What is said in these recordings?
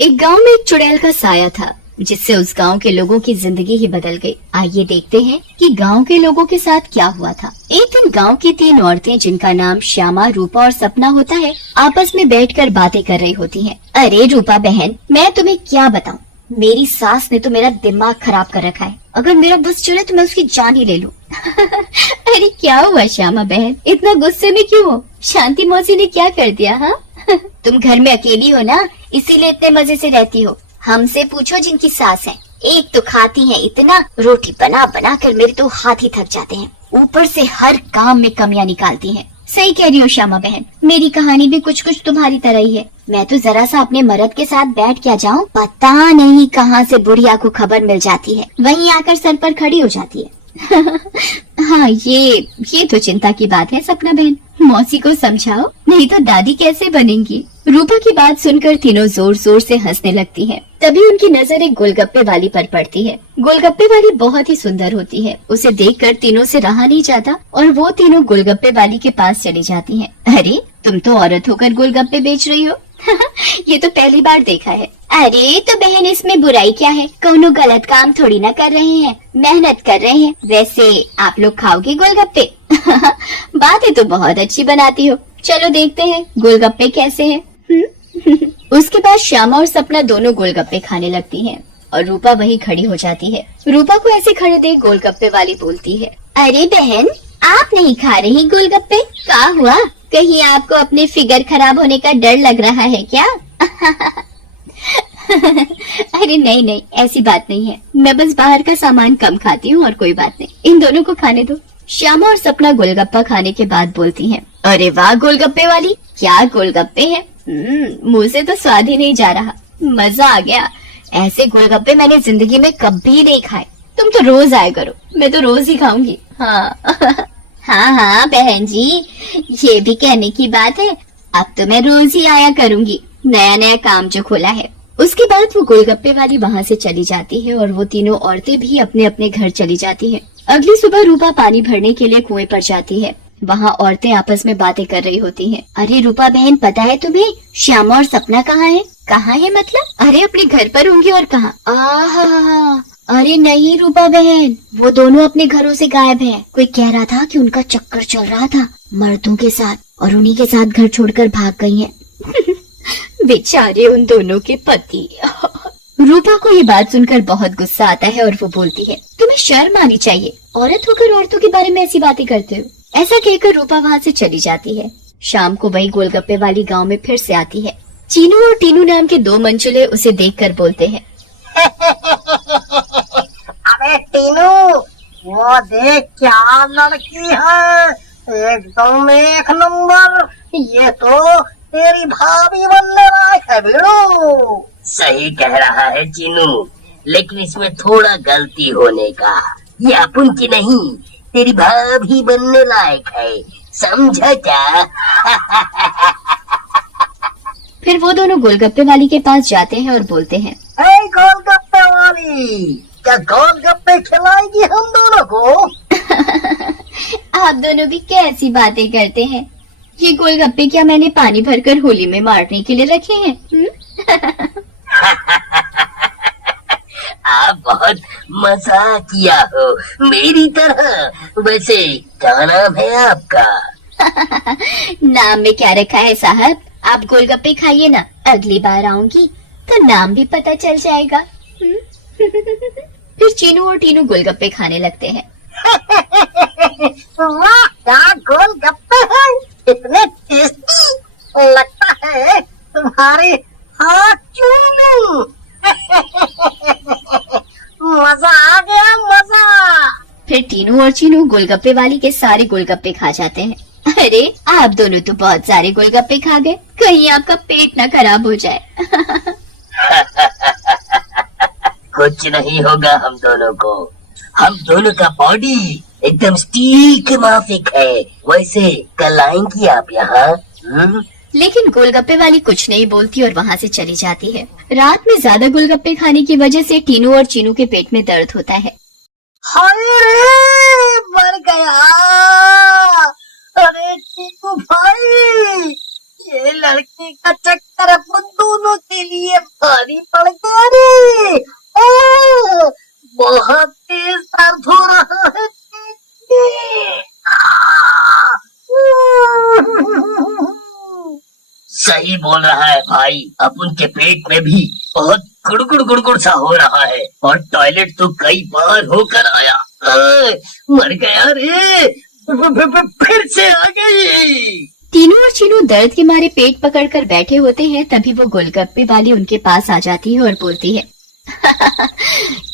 एक गांव में एक चुड़ैल का साया था जिससे उस गांव के लोगों की जिंदगी ही बदल गई। आइए देखते हैं कि गांव के लोगों के साथ क्या हुआ था। एक दिन गांव की 3 औरतें जिनका नाम श्यामा, रूपा और सपना होता है, आपस में बैठकर बातें कर रही होती हैं। अरे रूपा बहन, मैं तुम्हें क्या बताऊं, मेरी सास ने तो मेरा दिमाग खराब कर रखा है। अगर मेरा बस चले तो मैं उसकी जान ही ले लूं। अरे क्या हुआ श्यामा बहन, इतना गुस्से में क्यों हो? शांति मौसी ने क्या कर दिया? हाँ तुम घर में अकेली हो ना, इसीलिए इतने मजे से रहती हो। हमसे पूछो जिनकी सास है, एक तो खाती है इतना, रोटी बना बना कर मेरे तो हाथ ही थक जाते हैं, ऊपर से हर काम में कमियां निकालती हैं। सही कह रही हो श्यामा बहन, मेरी कहानी भी कुछ कुछ तुम्हारी तरह ही है। मैं तो जरा सा अपने मर्द के साथ बैठ क्या जाऊं, पता नहीं कहां से बुढ़िया को खबर मिल जाती है, वहीं आकर सर पर खड़ी हो जाती है। हाँ ये तो चिंता की बात है सपना बहन, मौसी को समझाओ, नहीं तो दादी कैसे बनेंगी। रूपा की बात सुनकर तीनों जोर जोर से हंसने लगती हैं। तभी उनकी नजर एक गोलगप्पे वाली पर पड़ती है। गोलगप्पे वाली बहुत ही सुंदर होती है, उसे देखकर तीनों से रहा नहीं जाता और वो तीनों गोलगप्पे वाली के पास चली जाती हैं। अरे तुम तो औरत होकर गोलगप्पे बेच रही हो। ये तो पहली बार देखा है। अरे तो बहन इसमें बुराई क्या है, कौनो गलत काम थोड़ी ना कर रहे हैं, मेहनत कर रहे हैं। वैसे आप लोग खाओगे गोलगप्पे? बातें तो बहुत अच्छी बनाती हो, चलो देखते हैं गोलगप्पे कैसे हैं। उसके बाद श्यामा और सपना दोनों गोलगप्पे खाने लगती हैं और रूपा वहीं खड़ी हो जाती है। रूपा को ऐसे खड़े देख गोलगप्पे वाली बोलती है, अरे बहन आप नहीं खा रही गोलगप्पे, क्या हुआ? कहीं आपको अपने फिगर खराब होने का डर लग रहा है क्या? अरे नहीं नहीं, ऐसी बात नहीं है, मैं बस बाहर का सामान कम खाती हूँ और कोई बात नहीं, इन दोनों को खाने दो। श्यामा और सपना गोलगप्पा खाने के बाद बोलती हैं, अरे वाह गोलगप्पे वाली, क्या गोलगप्पे हैं, मुंह से तो स्वाद ही नहीं जा रहा, मजा आ गया। ऐसे गोलगप्पे मैंने जिंदगी में कभी नहीं खाए, तुम तो रोज आया करो, मैं तो रोज ही खाऊंगी। हाँ हाँ बहन जी, ये भी कहने की बात है, अब तो मैं रोज ही आया करूंगी, नया नया काम जो खोला है। उसके बाद वो गोलगप्पे वाली वहाँ से चली जाती है और वो तीनों औरतें भी अपने अपने घर चली जाती हैं। अगली सुबह रूपा पानी भरने के लिए कुएं पर जाती है। वहाँ औरतें आपस में बातें कर रही होती हैं। अरे रूपा बहन, पता है तुम्हें श्यामा और सपना कहाँ है? कहाँ है मतलब? अरे अपने घर पर होंगे और कहाँ? आहा, अरे नहीं रूपा बहन, वो दोनों अपने घरों से गायब हैं। कोई कह रहा था कि उनका चक्कर चल रहा था मर्दों के साथ और उन्हीं के साथ घर छोड़कर भाग गई हैं। बेचारे उन दोनों के पति। रूपा को ये बात सुनकर बहुत गुस्सा आता है और वो बोलती है, तुम्हें शर्म आनी चाहिए, औरत होकर औरतों के बारे में ऐसी बातें करते हो। ऐसा कहकर रूपा वहाँ से चली जाती है। शाम को वही गोलगप्पे वाली गांव में फिर से आती है। चीनू और टीनू नाम के 2 मंचुले उसे देखकर बोलते हैं, अरे टीनू, वो देख क्या लड़की है, एकदम एक नंबर, ये तो तेरी भाभी बनने लायक है बेड़ो। सही कह रहा है चीनू, लेकिन इसमें थोड़ा गलती होने का, ये अपन की नहीं तेरी भाभी बनने लायक है, समझा क्या? फिर वो दोनों गोलगप्पे वाली के पास जाते हैं और बोलते हैं, ए गोलगप्पे वाली, क्या गोलगप्पे खिलाएगी हम दोनों को? आप दोनों भी कैसी बातें करते हैं, ये गोलगप्पे क्या मैंने पानी भरकर होली में मारने के लिए रखे हैं? आप बहुत मजाक किया हो मेरी तरह। वैसे क्या नाम है आपका? नाम में क्या रखा है साहब, आप गोलगप्पे खाइए ना, अगली बार आऊंगी तो नाम भी पता चल जाएगा। फिर चीनू और टीनू गोलगप्पे खाने लगते हैं। वाह, क्या गोलगप्पे हैं, इतने टेस्टी, लगता है तुम्हारे हाथ चूमूं। मजा आ गया, मजा। फिर टीनू और चीनू गोलगप्पे वाली के सारे गोलगप्पे खा जाते हैं। अरे आप दोनों तो बहुत सारे गोलगप्पे खा गए, कहीं आपका पेट ना खराब हो जाए। कुछ नहीं होगा हम दोनों को, हम दोनों का बॉडी एकदम स्टील के माफिक है। वैसे कल आएंगी आप यहाँ? लेकिन गोलगप्पे वाली कुछ नहीं बोलती और वहाँ से चली जाती है। रात में ज्यादा गोलगप्पे खाने की वजह से टीनू और चीनू के पेट में दर्द होता है। हाय रे, मर गया। अरे चीकू भाई, ये लड़की का चक्कर अपन दोनों के लिए भारी पड़ गया रे। बहुत तेज दर्द हो रहा है। सही बोल रहा है भाई, अब उनके पेट में भी बहुत गुड़गुड़ गुड़गुड़ सा हो रहा है और टॉयलेट तो कई बार होकर आया। मर गया रे, फिर से आ गई। टीनू और चीनू दर्द के मारे पेट पकड़कर बैठे होते हैं। तभी वो गोलगप्पे वाली उनके पास आ जाती है और बोलती है,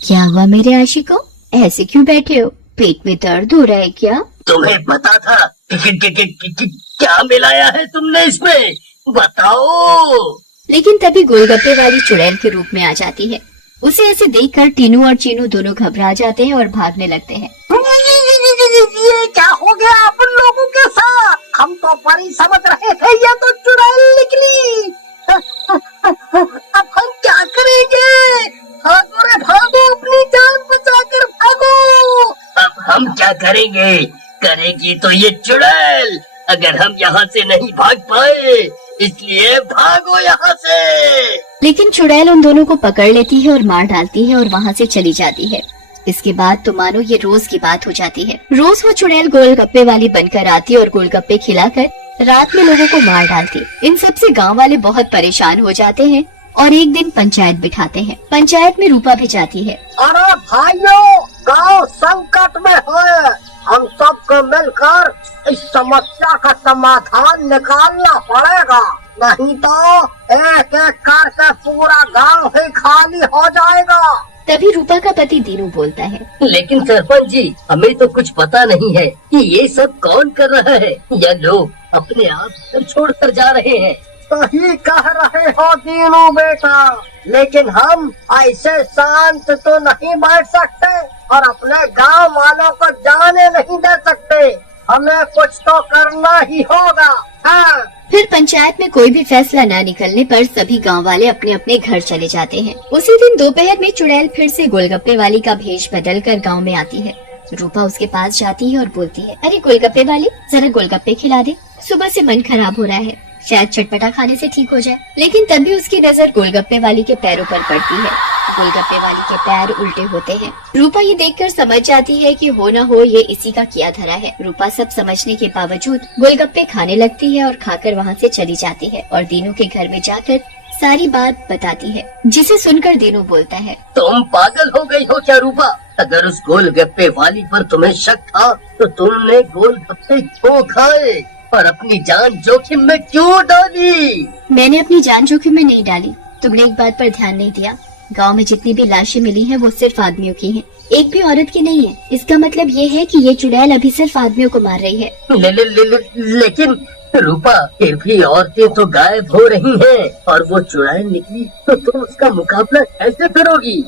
क्या हुआ मेरे आशिकों, ऐसे क्यों बैठे हो? पेट में दर्द हो रहा है क्या? तुम्हें पता था क्या मिलाया है तुमने इसमें, बताओ। लेकिन तभी गोलगप्पे वाली चुड़ैल के रूप में आ जाती है। उसे ऐसे देखकर टीनू और चीनू दोनों घबरा जाते हैं और भागने लगते हैं। ये क्या हो गया अपन लोगों के साथ? हम तो परी समझ रहे थे, ये तो चुड़ैल निकली। अब हम क्या करेंगे? भागो रे भागो, अपनी जान बचाकर भागो। अब हम क्या करेंगे? करेगी तो ये चुड़ैल, अगर हम यहाँ से नहीं भाग पाए, इसलिए भागो यहाँ से। लेकिन चुड़ैल उन दोनों को पकड़ लेती है और मार डालती है और वहाँ से चली जाती है। इसके बाद तो मानो ये रोज की बात हो जाती है। रोज वो चुड़ैल गोलगप्पे वाली बनकर आती और गोलगप्पे खिलाकर रात में लोगों को मार डालती। इन सब से गांव वाले बहुत परेशान हो जाते हैं और एक दिन पंचायत बिठाते हैं। पंचायत में रूपा भी जाती है। अरे भाइयों, गांव संकट में है, हम सबको मिलकर इस समस्या का समाधान निकालना पड़ेगा, नहीं तो एक एक करके पूरा गांव ही खाली हो जाएगा। तभी रूपा का पति दीनू बोलता है, लेकिन सरपंच जी, हमें तो कुछ पता नहीं है कि ये सब कौन कर रहा है, या लोग अपने आप घर छोड़कर जा रहे हैं। सही कह रहे हो दीनू बेटा, लेकिन हम ऐसे शांत तो नहीं बैठ सकते और अपने गांव वालों को जाने नहीं दे सकते। हमें कुछ तो करना ही होगा। हाँ। फिर पंचायत में कोई भी फैसला न निकलने पर सभी गांव वाले अपने अपने घर चले जाते हैं। उसी दिन दोपहर में चुड़ैल फिर से गोलगप्पे वाली का भेष बदल कर गाँव में आती है। रूपा उसके पास जाती है और बोलती है, अरे गोलगप्पे वाली, जरा गोलगप्पे खिला दे, सुबह से मन खराब हो रहा है, शायद चटपटा खाने से ठीक हो जाए। लेकिन तभी उसकी नजर गोलगप्पे वाली के पैरों पर पड़ती है। गोलगप्पे वाली के पैर उल्टे होते हैं। रूपा ये देखकर समझ जाती है कि हो न हो ये इसी का किया धरा है। रूपा सब समझने के बावजूद गोलगप्पे खाने लगती है और खाकर वहाँ से चली जाती है और दीनू के घर में जाकर सारी बात बताती है, जिसे सुनकर दीनू बोलता है, तुम पागल हो गई हो क्या रूपा? अगर उस गोलगप्पे वाली पर तुम्हें शक था तो तुमने गोलगप्पे क्यों खाए और अपनी जान जोखिम में क्यों डाली? मैंने अपनी जान जोखिम में नहीं डाली। तुमने एक बात पर ध्यान नहीं दिया, गांव में जितनी भी लाशें मिली हैं वो सिर्फ आदमियों की हैं, एक भी औरत की नहीं है। इसका मतलब ये है कि ये चुड़ैल अभी सिर्फ आदमियों को मार रही है। लेकिन रूपा, फिर भी औरतें तो गायब हो रही हैं और वो चुड़ैल निकली तो तुम उसका मुकाबला कैसे करोगी?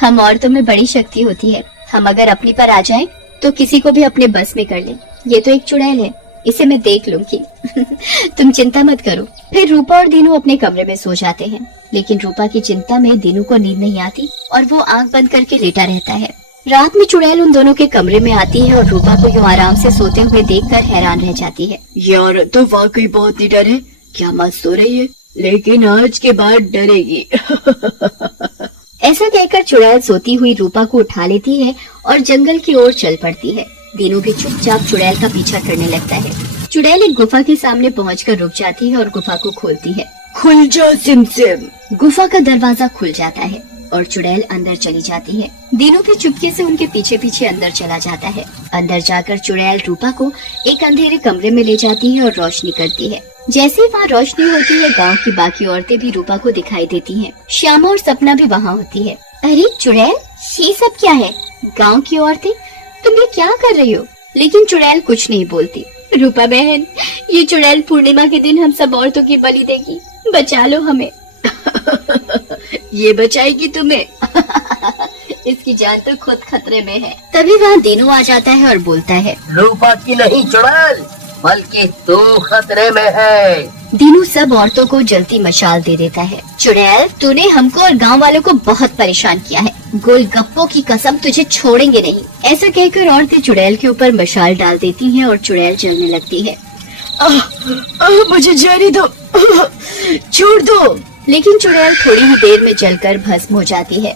हम औरतों में बड़ी शक्ति होती है, हम अगर अपनी पर आ जाएं तो किसी को भी अपने बस में कर ले। ये तो एक चुड़ैल है, इसे मैं देख लूंगी। तुम चिंता मत करो। फिर रूपा और दीनू अपने कमरे में सो जाते हैं, लेकिन रूपा की चिंता में दीनू को नींद नहीं आती और वो आंख बंद करके लेटा रहता है। रात में चुड़ैल उन दोनों के कमरे में आती है और रूपा को यूं आराम से सोते हुए देखकर हैरान रह जाती है। ये औरत तो वाकई बहुत निडर है, क्या मत सो रही है, लेकिन आज के बाद डरेगी। ऐसा कहकर चुड़ैल सोती हुई रूपा को उठा लेती है और जंगल की ओर चल पड़ती है। दीनू भी चुपचाप चुड़ैल का पीछा करने लगता है। चुड़ैल एक गुफा के सामने पहुंचकर रुक जाती है और गुफा को खोलती है। खुल जा सिमसिम। गुफा का दरवाजा खुल जाता है और चुड़ैल अंदर चली जाती है। दीनू भी चुपके से उनके पीछे पीछे अंदर चला जाता है। अंदर जाकर चुड़ैल रूपा को एक अंधेरे कमरे में ले जाती है और रोशनी करती है। जैसे ही वहाँ रोशनी होती है, गांव की बाकी औरतें भी रूपा को दिखाई देती हैं। श्यामा और सपना भी वहाँ होती है। अरे चुड़ैल, ये सब क्या है? गांव की औरतें, तुम ये क्या कर रही हो? लेकिन चुड़ैल कुछ नहीं बोलती। रूपा बहन, ये चुड़ैल पूर्णिमा के दिन हम सब औरतों की बलि देगी, बचा लो हमें। ये बचाएगी तुम्हें? इसकी जान तो खुद खतरे में है। तभी वहाँ दीनू आ जाता है और बोलता है, रूपा की नहीं चुड़ैल, बल्कि तू खतरे में है। दीनू सब औरतों को जलती मशाल दे देता है। चुड़ैल, तूने हमको और गांव वालों को बहुत परेशान किया है, गोलगप्पों की कसम, तुझे छोड़ेंगे नहीं। ऐसा कहकर औरतें चुड़ैल के ऊपर मशाल डाल देती हैं और चुड़ैल जलने लगती है। मुझे जाने दो, छोड़ दो। लेकिन चुड़ैल थोड़ी ही देर में जलकर भस्म हो जाती है।